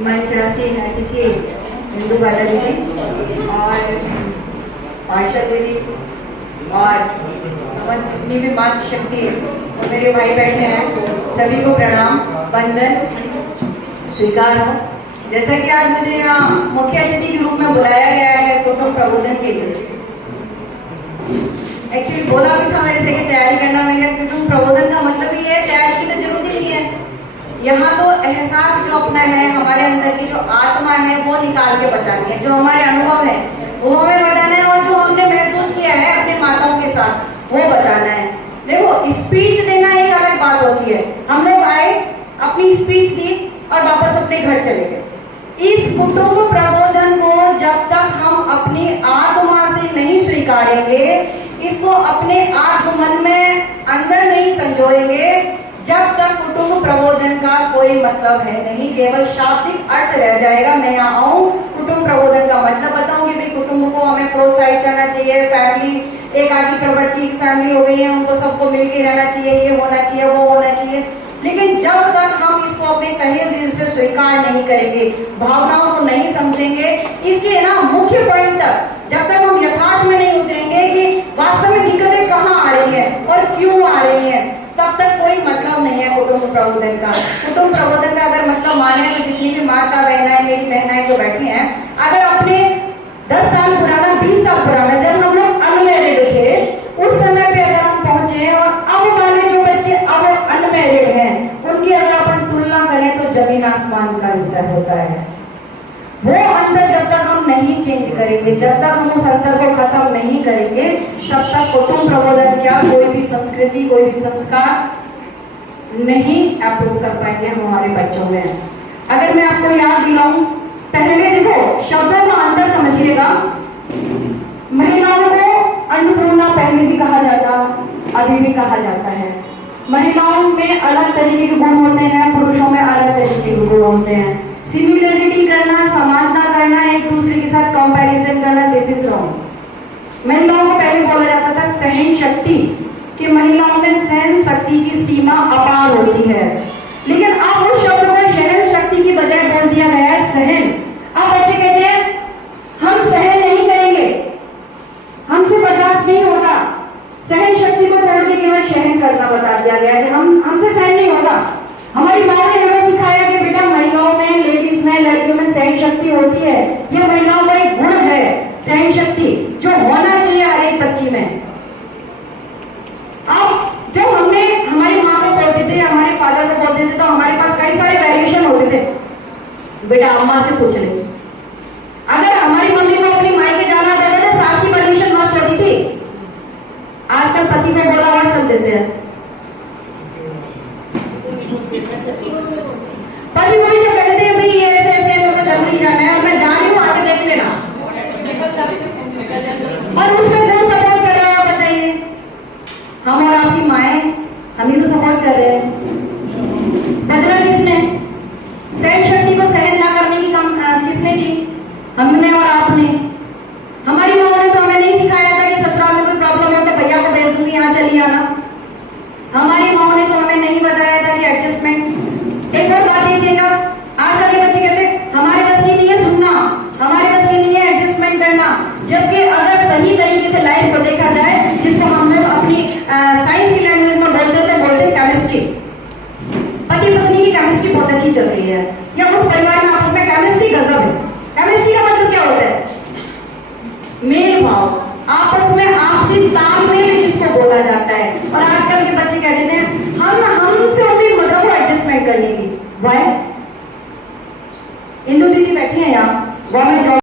मंचासी नैतिकी हिंदू बालाजी जी और पार्षद जी और समस्त जितनी भी मातृशक्ति और मेरे भाई बहन हैं सभी को प्रणाम वंदन स्वीकार हो। जैसा कि आज मुझे यहाँ मुख्य अतिथि के रूप में बुलाया गया है कुटुंब प्रबोधन के लिए, एक्चुअली बोला भी था मेरे से कि तैयारी करना, मैंने कहा कुटुंब प्रबोधन का मतलब ये है, तैयारी की तो जरूरत ही नहीं है। यहाँ तो एहसास जो अपना है, हमारे अंदर की जो आत्मा है वो निकाल के बतानी है, जो हमारे अनुभव है वो हमें बताना है और जो हमने महसूस किया है अपने माताओं के साथ वो बताना है। देखो स्पीच देना एक अलग बात होती है, हम लोग आए अपनी स्पीच दी और वापस अपने घर चले गए। इस कुटुंब प्रबोधन को जब तक हम अपनी आत्मा से नहीं स्वीकारेंगे, इसको अपने आत्म मन में अंदर नहीं संजोएंगे, जब तक कुटुंब प्रबोधन का कोई मतलब है नहीं, केवल शाब्दिक अर्थ रह जाएगा। मैं यहाँ आऊँ कुटुंब प्रबोधन का मतलब बताऊंगी, भाई कुटुंब को हमें प्रोत्साहित करना चाहिए, फैमिली एक आगे प्रवृत्ति की फैमिली हो गई है, उनको सबको मिलकर रहना चाहिए, ये होना चाहिए वो होना चाहिए। लेकिन जब तक हम इसको अपने तहे दिल से स्वीकार नहीं करेंगे, भावनाओं को नहीं समझेंगे, इसके ना मुख्य पॉइंट तक जब तक हम यथार्थ में नहीं उतरेंगे कि वास्तव में दिक्कतें कहाँ आ रही है और क्यों आ रही है, तब तक कोई मतलब नहीं है कुटुंब प्रबोधन का। कुटुंब प्रबोधन का अगर मतलब माने तो जितनी भी माता बहनाएं, मेरी बहनाएं जो बैठी हैं, अगर अपने 10 साल पुराना 20 साल पुराना जब हम लोग अनमैरिड थे उस समय पे अगर हम पहुंचे और अब वाले जो बच्चे अब अनमैरिड हैं उनकी अगर अपन तुलना करें तो जमीन आसमान का अंतर होता है। वो अंतर जब तक हम नहीं चेंज करेंगे, जब तक हम उस अंतर को खत्म नहीं करेंगे, तब तक कुटुंब प्रबोधन क्या कोई भी संस्कृति कोई भी संस्कार नहीं अप्रूव कर पाएंगे हम हमारे बच्चों में। अगर मैं आपको याद दिलाऊं, पहले देखो शब्दों का अंतर समझिएगा। महिलाओं को अन्नपूर्णा पहले भी कहा जाता, अभी भी कहा जाता है। महिलाओं में अलग तरीके के गुण होते हैं, पुरुषों में अलग तरीके के गुण होते हैं। सिमिलरिटी करना, समानता करना, एक दूसरे के साथ कंपैरिजन करना, दिस इज रॉन्ग। महिलाओं को पहले बोला जाता था सहन शक्ति, कि महिलाओं में सहन शक्ति की सीमा अपार होती है, लेकिन अब उस शब्द को सहन शक्ति की बजाय बोल दिया गया है सहन। अब बच्चे कहते हैं हम सहन नहीं करेंगे, हमसे बर्दाश्त नहीं होगा। सहन शक्ति को तोड़ के केवल सहन करना बता दिया गया है कि हमसे सहन नहीं होगा। हमारी माँ ने हमें सिखाया कि बेटा महिलाओं में, लेडीज में, लड़कियों में सहन शक्ति होती है, यह महिलाओं का एक गुण है सहन शक्ति, जो होना चाहिए हर एक बच्ची में। अब जब हमने हमारी माँ को बोलते थे, हमारे फादर को बोलते थे, तो हमारे पास कई सारे वेरिएशन होते थे। बेटा अम्मा से पूछ ले, अगर हमारी मम्मी को अपनी मायके जाना होता था तो सास की परमिशन मस्ट होती थी। आजकल पति को बोला और चल देते हैं। पति को भी जब कहते हैं भाई ये ऐसे ऐसे मेरे को जरूरी जाना है और मैं जा रही हूँ, आके देख लेना, और उसमें कौन सपोर्ट कर रहा है बताइए? हम और आपकी माएं हम ही तो सपोर्ट कर रहे हैं। बदला किसने? सहन शक्ति को सहन ना करने की किसने की? हमने और आपने। हमारी माँ ने तो हमें नहीं सिखाया था कि ससुराल में कोई प्रॉब्लम हो तो भैया को भेज दूंगी, यहाँ चली आना। हमारी माँ ने तो हमें नहीं बताया था कि एडजस्टमेंट। एक और बात देखिएगा, आजकल के बच्चे कहते हमारे बस की नहीं है सुनना, हमारे बस की नहीं है एडजस्टमेंट करना, जबकि अगर सही तरीके से लाइफ को देखा जाए, जिसको हम लोग अपनी साइंस की लैंग्वेज में बोलते केमिस्ट्री, पति पत्नी की केमिस्ट्री बहुत अच्छी चल रही है, या उस परिवार में आपस में केमिस्ट्री गजब है। केमिस्ट्री का मतलब क्या होता है? मेल भाव, आपस में आपसी तालमेल जिसको बोला जाता है। और आजकल के बच्चे कह देते हैं हमसे उम्मीद मतलब वो एडजस्टमेंट करने की। वाई? इंदु दीदी बैठी है यहाँ, गवर्नमेंट जॉब